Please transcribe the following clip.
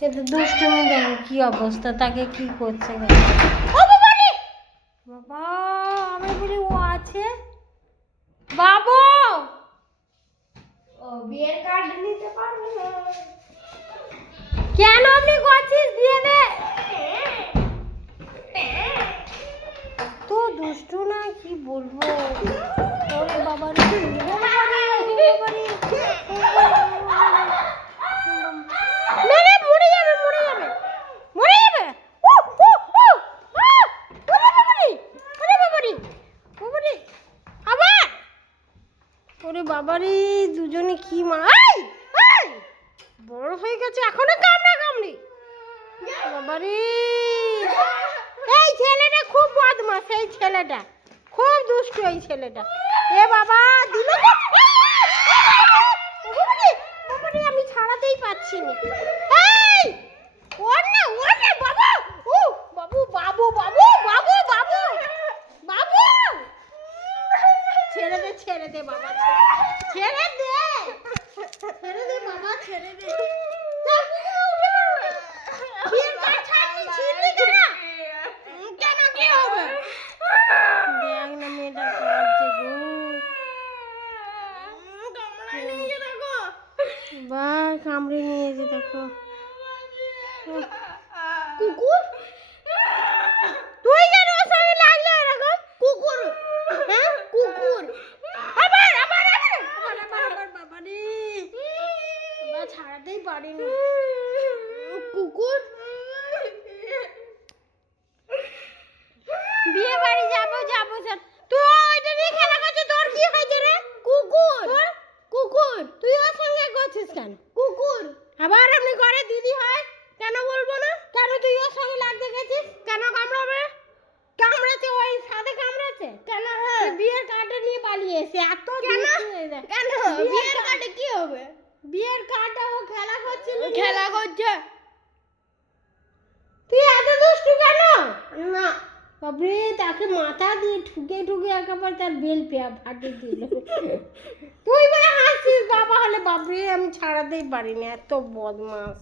কিন্তু দুষ্টুমি দেখো কি অবস্থা? তাকে কি করছে? বাবা রে! বাবা আমি বলি ও আছে। বাবু! ও বিয়ের কার্ড নিতে পারবে না। কেন আপনি করছিস দিয়ে দে তো দুষ্টু না কি বলব ওরে বাবা রে ও বাবা রে, ও বাবা রে, ও বাবা রে। মেরে মরে যাবে মরে যাবে মরে যাবে উ, উ, উ, আ! ওরে বাবা রে, ওরে বাবা রে, বাবা! আবার ওরে বাবা রে দুজনে কি মা এই, এই! বড় হয়ে গেছে এখনও কামড়া কামড়ি। বাবারে! এই ছেলেটা খুব বদমাস এই ছেলেটা। খুব দুষ্টু এই ছেলেটা। এ বাবা দিল? বাবারে, বাবারে, আমি ছাড়াতেই পাচ্ছি না এই ওর না ওর না বাবা ও বাবু বাবু বাবু বাবু বাবু বাবু ছেড়ে দে বাবা ছেড়ে- দে। ছেড়ে দে বাবা ছেড়ে দে। বা কামড়ে নিয়েছে দেখো। কুকুর তুই কেন ওর সঙ্গে লাগলে এরকম কুকুর হ্যাঁ কুকুর আবার আবার আবার আবার আবার আবার বাবা রে বাবা ছাড়াতেই পারিনি। কুকুর? বিয়ে বাড়ি যাব যাব স্যার তুই ওইটা নিয়ে খেলা করছিস তোর কি হয়েছে রে? কুকুর। কুকুর। তুই ওর সঙ্গে করছিস কেন? কুকুর। আবার আপনি ঘরে দিদি হয় কেন বলব না? কেন তুই ওর সঙ্গে লাগতে গেছিস? কেন কামড়াবে? কামড়াচ্ছে ওই সাথে কামড়াচ্ছে? কেন? হ্যাঁ বিয়ের কার্ডটা নিয়ে পালিয়ে এসে এত কেন? কেন? বিয়ের বিয়ের কাটা ও খেলা করছে খেলা করছে। তুই এত দুষ্টু কেন? না। বাবরে তাকে মাথা দিয়ে ঠুকে ঠুকে একবার তার বেল পেয়া ফাটে দিল। তুই বলে হাসিস বাবা হলে। বাবরে আমি ছাড়াতেই পারি না এত বদমাস।